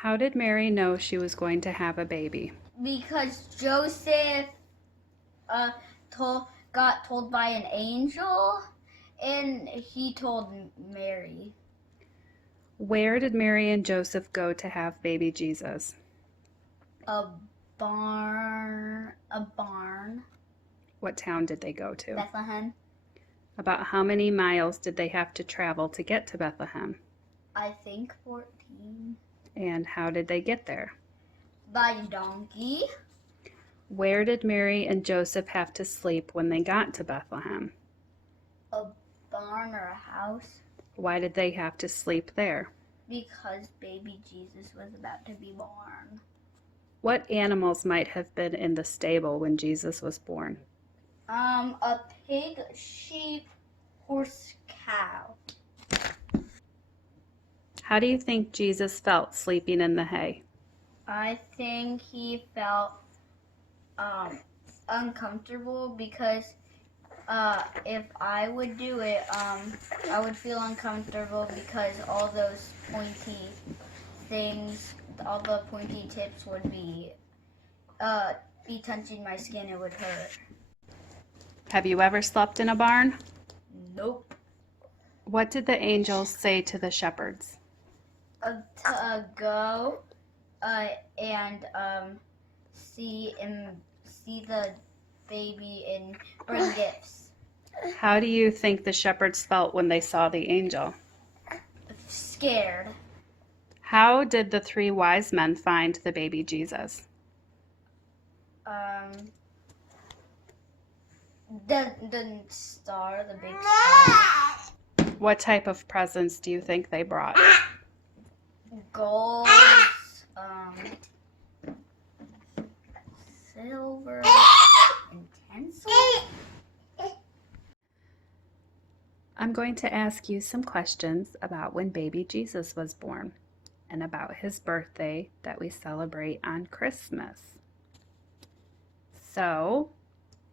How did Mary know she was going to have a baby? Because Joseph uh, got told by an angel, and he told Mary. Where did Mary and Joseph go to have baby Jesus? A barn. What town did they go to? Bethlehem. About how many miles did they have to travel to get to Bethlehem? I think 14. And how did they get there? By donkey. Where did Mary and Joseph have to sleep when they got to Bethlehem? A barn or a house. Why did they have to sleep there? Because baby Jesus was about to be born. What animals might have been in the stable when Jesus was born? A pig, sheep, horse, cow. How do you think Jesus felt sleeping in the hay? I think he felt uncomfortable because if I would do it, I would feel uncomfortable because all those pointy things, all the pointy tips would be touching my skin. It would hurt. Have you ever slept in a barn? Nope. What did the angels say to the shepherds? To go and see the baby and bring gifts. How do you think the shepherds felt when they saw the angel? Scared. How did the 3 wise men find the baby Jesus? The star, the big star. What type of presents do you think they brought? Gold, silver, and tinsel. I'm going to ask you some questions about when baby Jesus was born and about his birthday that we celebrate on Christmas. So,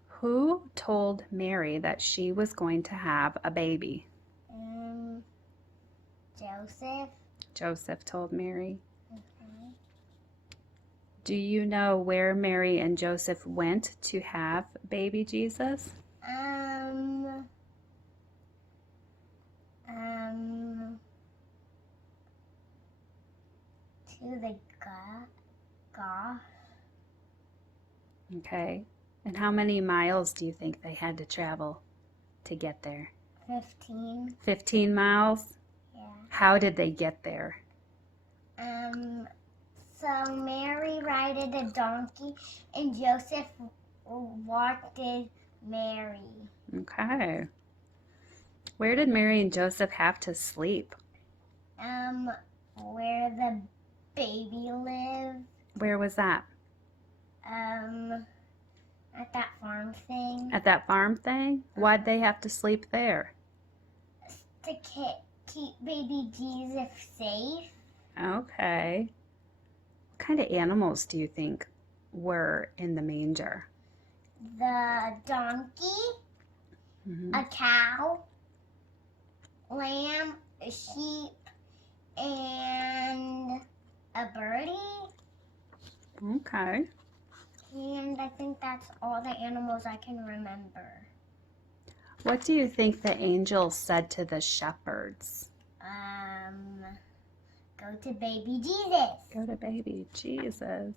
who told Mary that she was going to have a baby? Joseph. Joseph told Mary. Do you know where Mary and Joseph went to have baby Jesus? To the goth. Okay. And how many miles do you think they had to travel to get there? 15. 15 miles? Yeah. How did they get there? So Mary rided a donkey and Joseph walked Mary. Okay. Where did Mary and Joseph have to sleep? Where the baby lived. Where was that? At that farm thing. At that farm thing? Why'd they have to sleep there? To keep baby Jesus safe. Okay. What kind of animals do you think were in the manger? The donkey, a cow, lamb, a sheep, and a birdie. Okay. And I think that's all the animals I can remember. What do you think the angel said to the shepherds? Go to baby Jesus. Go to baby Jesus.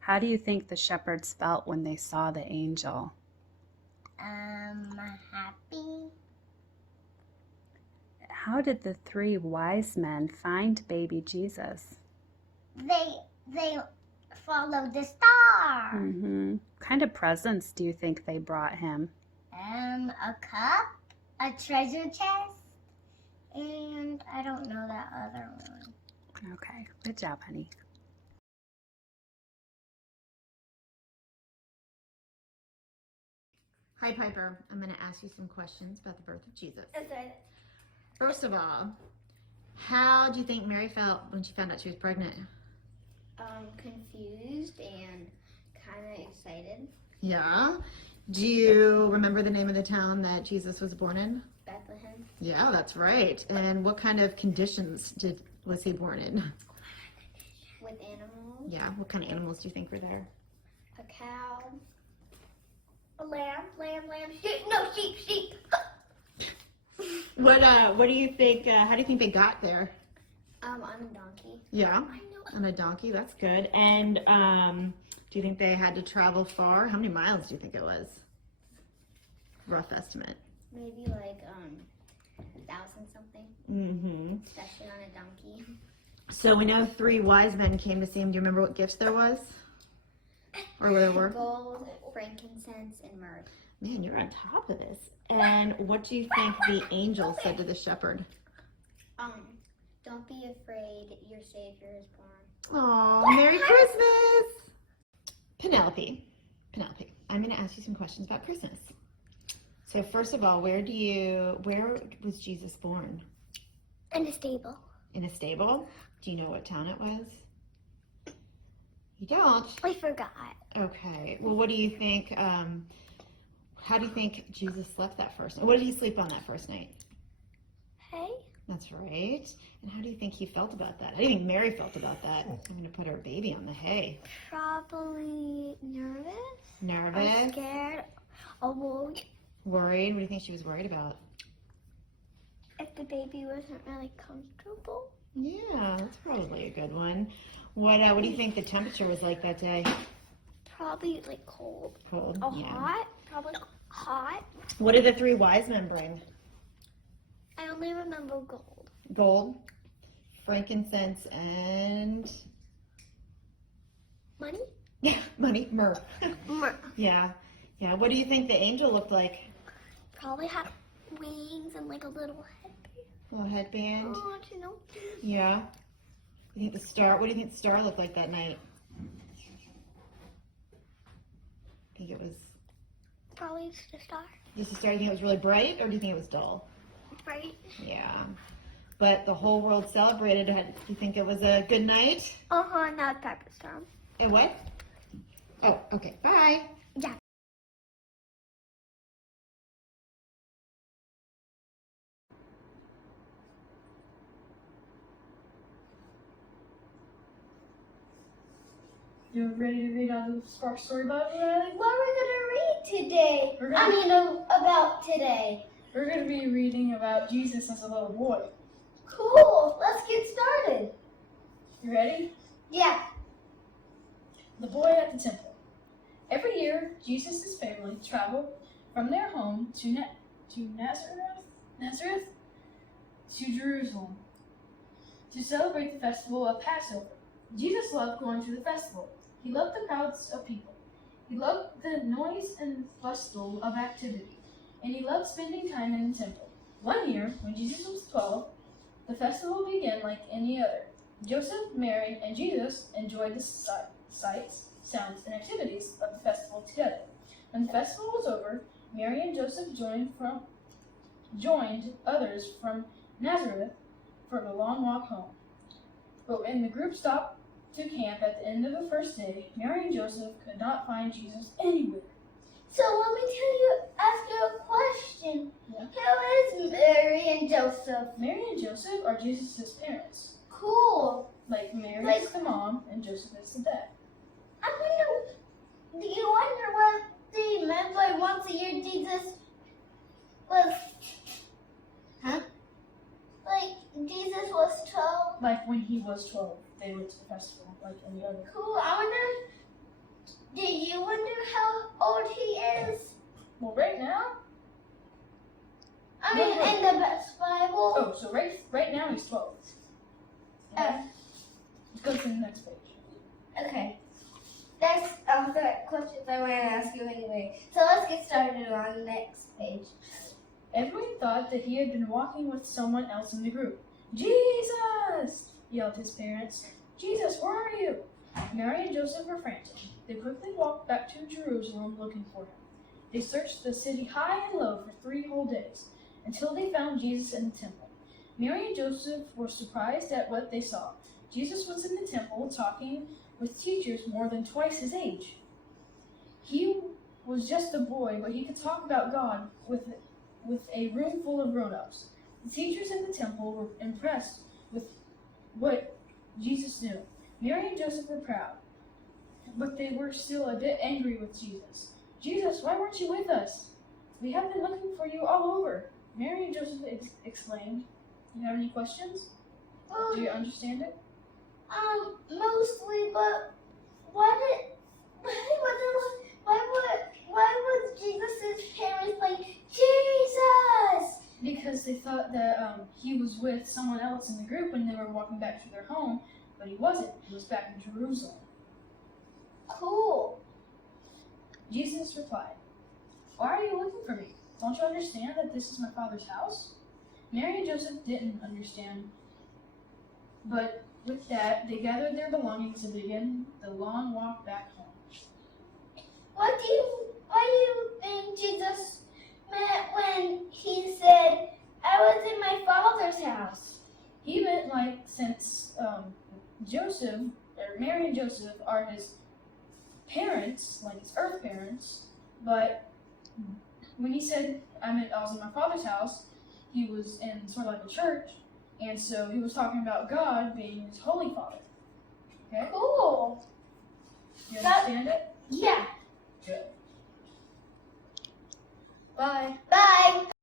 How do you think the shepherds felt when they saw the angel? Happy. How did the 3 wise men find baby Jesus? They followed the star. What kind of presents do you think they brought him? A cup, a treasure chest, and I don't know that other one. Okay, good job, honey. Hi, Piper. I'm going to ask you some questions about the birth of Jesus. Okay. First of all, how do you think Mary felt when she found out she was pregnant? Confused and kind of excited. Yeah. Do you remember the name of the town that Jesus was born in? Bethlehem. Yeah, that's right. And what kind of conditions was he born in? with animals. Yeah, what kind of animals do you think were there? A cow. A lamb. Sheep. No, sheep. What do you think, how do you think they got there? On a donkey. Yeah, I know. on a donkey, that's good. And do you think they had to travel far? How many miles do you think it was? Rough estimate. Maybe like 1,000 something. Mm-hmm. Especially on a donkey. So we know 3 wise men came to see him. Do you remember what gifts there was? Or where there were? Gold, frankincense, and myrrh. Man, you're on top of this. And what do you think the angel said to the shepherd? Don't be afraid, your Savior is born. Aw, Merry Christmas! Penelope, I'm going to ask you some questions about Christmas. So first of all, where was Jesus born? In a stable. In a stable? Do you know what town it was? You don't? I forgot. Okay. Well, what do you think, how do you think Jesus slept that first night? What did he sleep on that first night? Hey? That's right. And how do you think he felt about that? How do you think Mary felt about that? I'm going to put her baby on the hay. Probably nervous. Nervous? Or scared. Or worried. Worried? What do you think she was worried about? If the baby wasn't really comfortable. Yeah, that's probably a good one. What do you think the temperature was like that day? Probably like cold. Cold? Or Yeah. hot. Probably hot. What did the 3 wise men bring? I only remember gold. Gold, frankincense, and Money? yeah, money, myrrh. Myrrh. Yeah. What do you think the angel looked like? Probably had wings and like a little headband. Little headband. Oh, you know. Yeah. What do you think the star looked like that night? I think it was Probably just a star. just a star. Do you think it was really bright, or do you think it was dull? Right? Yeah. But the whole world celebrated. Do you think it was a good night? Now it's breakfast time. And what? Oh, okay. Bye. Yeah. You ready to read out the Spark Story Bible, Riley? What are we gonna read today? About today. We're going to be reading about Jesus as a little boy. Cool. Let's get started. You ready? Yeah. The boy at the temple. Every year, Jesus' family traveled from their home to Nazareth to Jerusalem to celebrate the festival of Passover. Jesus loved going to the festival. He loved the crowds of people. He loved the noise and bustle of activity, and he loved spending time in the temple. One year, when Jesus was 12, the festival began like any other. Joseph, Mary, and Jesus enjoyed the sights, sounds, and activities of the festival together. When the festival was over, Mary and Joseph joined others from Nazareth for the long walk home. But when the group stopped to camp at the end of the first day, Mary and Joseph could not find Jesus anywhere. So let me ask you a question. Yeah. Who is Mary and Joseph? Mary and Joseph are Jesus' parents. Cool. Like Mary is the mom and Joseph is the dad. Do you wonder what they meant by once a year Jesus was? Huh? Like Jesus was 12. Like when he was 12, they went to the festival like any other. Cool. Do you wonder how old he is? Well, right now, In the best Bible. oh, so right now he's 12. Oh. Let's go to the next page. Okay. That's the questions I want to ask you anyway. So let's get started on the next page. Everyone thought that he had been walking with someone else in the group. Jesus! Yelled his parents. Jesus, where are you? Mary and Joseph were frantic. They quickly walked back to Jerusalem looking for him. They searched the city high and low for 3 whole days, until they found Jesus in the temple. Mary and Joseph were surprised at what they saw. Jesus was in the temple talking with teachers more than twice his age. He was just a boy, but he could talk about God with a room full of grown-ups. The teachers in the temple were impressed with what Jesus knew. Mary and Joseph were proud, but they were still a bit angry with Jesus. Jesus, why weren't you with us? We have been looking for you all over. Mary and Joseph exclaimed. You have any questions? Do you understand it? Mostly, but why was Jesus' parents like, Jesus? Because they thought that he was with someone else in the group when they were walking back to their home, but he wasn't. He was back in Jerusalem. Cool. Jesus replied, why are you looking for me? Don't you understand that this is my Father's house? Mary and Joseph didn't understand, but with that, they gathered their belongings and began the long walk back home. Why do you think Jesus meant when he said, I was in my Father's house? He meant like since Mary and Joseph are his parents, like his earth parents, but when he said I was in my Father's house, he was in sort of like a church, and so he was talking about God being his Holy Father. Okay? Cool. You understand it? Yeah.